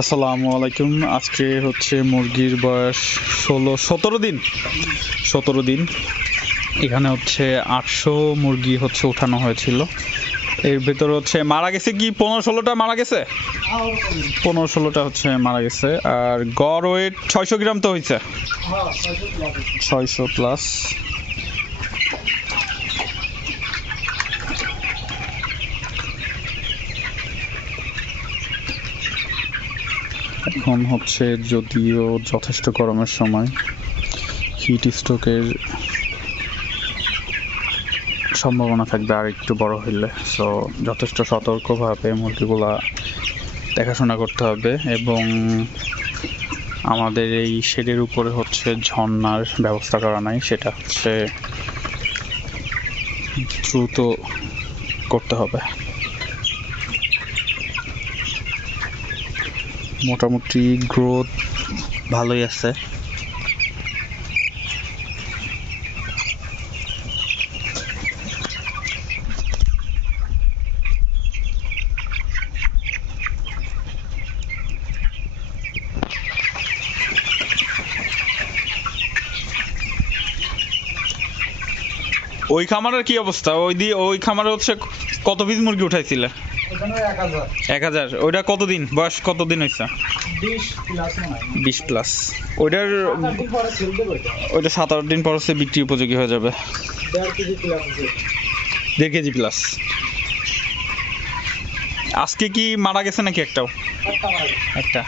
আসসালামু আলাইকুম। আজকে হচ্ছে মুরগির বয়স ষোলো সতেরো দিন। সতেরো দিন। এখানে হচ্ছে আটশো মুরগি হচ্ছে উঠানো হয়েছিল। এর ভেতরে হচ্ছে মারা গেছে কি? পনেরো ষোলোটা মারা গেছে? পনেরো ষোলোটা হচ্ছে মারা গেছে। আর গড় ওয়েট ছয়শো গ্রাম তো হয়েছে ছয়শো প্লাস এখন হচ্ছে যদিও যথেষ্ট গরমের সময় হিট স্ট্রোকের সম্ভাবনা থাকবে আর একটু বড় হইলে। সো যথেষ্ট সতর্কভাবে মুরগিগুলা দেখাশোনা করতে হবে এবং আমাদের এই শেডের উপরে হচ্ছে ঝর্নার ব্যবস্থা করা নাই, সেটা হচ্ছে দ্রুত করতে হবে। মোটামুটি গ্রোথ ভালোই আছে। ওই খামারের কি অবস্থা? ওই দিয়ে ওই খামারে হচ্ছে কত পিস মুরগি উঠাইছিলে? এক হাজার। ওইটা কতদিন? বয়স কতদিন হয়েছে বিশ প্লাস ওইটার ওইটা সাত আট দিন পর হচ্ছে বিক্রি উপযোগী হয়ে যাবে। দেড় কেজি প্লাস আজকে কি মারা গেছে নাকি একটাও। একটা।